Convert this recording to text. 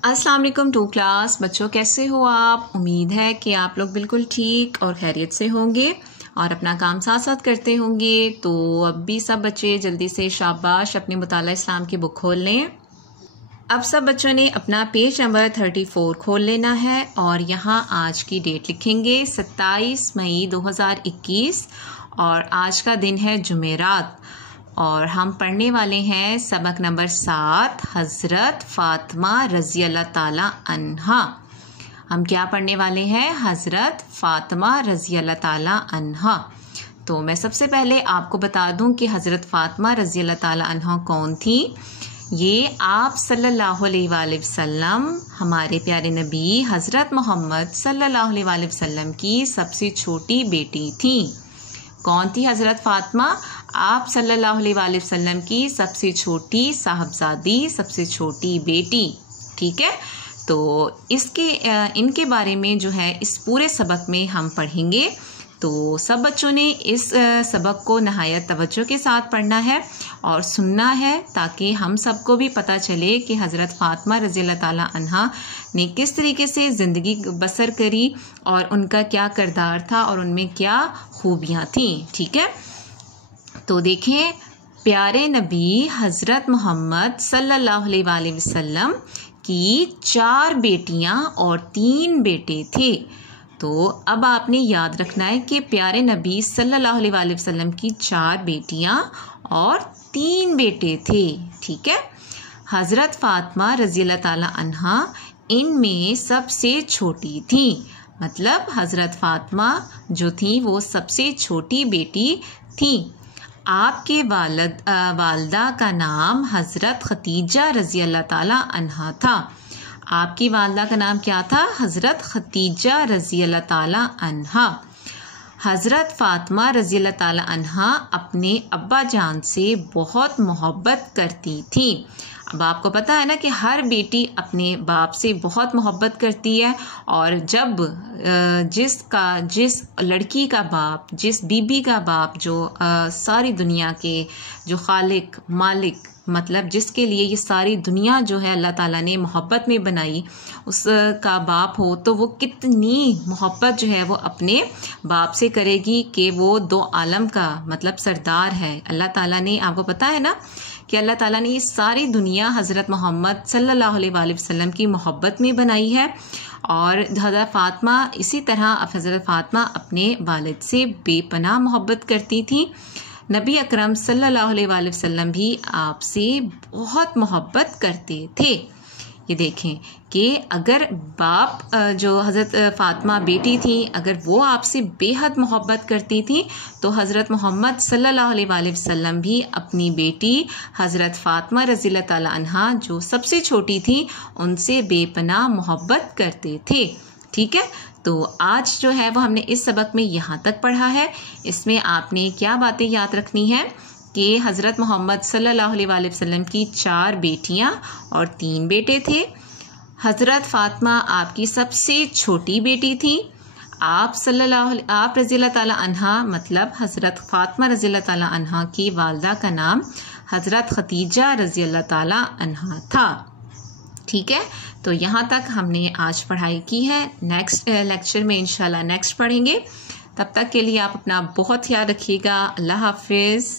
अस्सलाम वालेकुम to class बच्चों, कैसे हो आप? उम्मीद है कि आप लोग बिल्कुल ठीक और खैरियत से होंगे और अपना काम साथ साथ करते होंगे। तो अब भी सब बच्चे जल्दी से शाबाश अपनी मुताला इस्लाम की बुक खोल लें। अब सब बच्चों ने अपना पेज नंबर 34 खोल लेना है और यहाँ आज की डेट लिखेंगे 27 मई 2021 और आज का दिन है जुमेरात और हम पढ़ने वाले हैं सबक नंबर 7 हज़रत फ़ातिमा रज़ी अल्लाह ताला अन्हा। हम क्या पढ़ने वाले हैं? हज़रत फ़ातिमा रज़ी अल्लाह ताला अन्हा। तो मैं सबसे पहले आपको बता दूं कि हज़रत फ़ातिमा रज़ी अल्लाह ताला अन्हा कौन थी। ये आप सल्लल्लाहु अलैहि वसल्लम हमारे प्यारे नबी हज़रत मोहम्मद सल्लल्लाहु अलैहि वसल्लम की सबसे छोटी बेटी थी। कौन थी हज़रत फ़ातिमा? आप सल्लल्लाहु अलैहि वसल्लम की सबसे छोटी साहबजादी, सबसे छोटी बेटी। ठीक है, तो इनके बारे में जो है इस पूरे सबक में हम पढ़ेंगे। तो सब बच्चों ने इस सबक को नहायत तवज्जो के साथ पढ़ना है और सुनना है ताकि हम सबको भी पता चले कि हज़रत फ़ातिमा रज़ी अल्लाह ताला अन्हा ने किस तरीके से ज़िंदगी बसर करी और उनका क्या किरदार था और उनमें क्या खूबियाँ थीं। ठीक है, तो देखें, प्यारे नबी हज़रत मोहम्मद सल्लल्लाहु अलैहि वसल्लम की 4 बेटियां और 3 बेटे थे। तो अब आपने याद रखना है कि प्यारे नबी सल्लल्लाहु अलैहि वसल्लम की 4 बेटियां और 3 बेटे थे। ठीक है, हज़रत फ़ातिमा रज़ी अल्लाह ताला अन्हा इनमें सबसे छोटी थी। मतलब हज़रत फ़ातिमा जो थी वो सबसे छोटी बेटी थी। आपके वालदा का नाम हज़रत खतीजा रज़ी अल्लाह ताला अन्हा था। आपकी वालदा का नाम क्या था? हज़रत खतीजा रज़ी अल्लाह ताला अन्हा। हज़रत फ़ातिमा रज़ी अल्लाह ताला अन्हा अपने अब्बा जान से बहुत मोहब्बत करती थी। अब आपको पता है ना कि हर बेटी अपने बाप से बहुत मोहब्बत करती है और जब जिस लड़की का बाप, जिस बीबी का बाप जो सारी दुनिया के जो खालिक मालिक मतलब जिसके लिए ये सारी दुनिया जो है अल्लाह ताला ने मोहब्बत में बनाई, उसका बाप हो तो वो कितनी मोहब्बत जो है वो अपने बाप से करेगी कि वो 2 आलम का मतलब सरदार है। अल्लाह ताला ने, आपको पता है ना कि अल्लाह ताला ने ये सारी दुनिया हज़रत मोहम्मद सल्लल्लाहु अलैहि वसल्लम की मोहब्बत में बनाई है और हज़रत फ़ातिमा इसी तरह हज़रत फ़ातिमा अपने वालिद से बेपनाह मोहब्बत करती थी। नबी अकरम सल्लल्लाहु अलैहि वसल्लम भी आपसे बहुत मोहब्बत करते थे। ये देखें कि अगर बाप जो हज़रत फ़ातिमा बेटी थी अगर वो आपसे बेहद मोहब्बत करती थी तो हज़रत मोहम्मद सल्लल्लाहु अलैहि वसल्लम भी अपनी बेटी हज़रत फ़ातिमा रज़ी अल्लाह ताला अन्हा जो सबसे छोटी थी उनसे बेपनाह मोहब्बत करते थे। ठीक है, तो आज जो है वो हमने इस सबक में यहाँ तक पढ़ा है। इसमें आपने क्या बातें याद रखनी है कि हज़रत मोहम्मद सल्लल्लाहु अलैहि वसल्लम की 4 बेटियां और 3 बेटे थे। हज़रत फ़ातिमा आपकी सबसे छोटी बेटी थी। आप रज़ी अल्लाह ताला अन्हा मतलब हज़रत फ़ातिमा रज़ी अल्लाह ताला अन्हा की वालदा का नाम हज़रत खतीजा रज़ी अल्लाह ताला अन्हा था। ठीक है, तो यहाँ तक हमने आज पढ़ाई की है। नेक्स्ट लेक्चर में इंशाल्लाह नेक्स्ट पढ़ेंगे। तब तक के लिए आप अपना बहुत ख्याल रखिएगा। अल्लाह हाफिज़।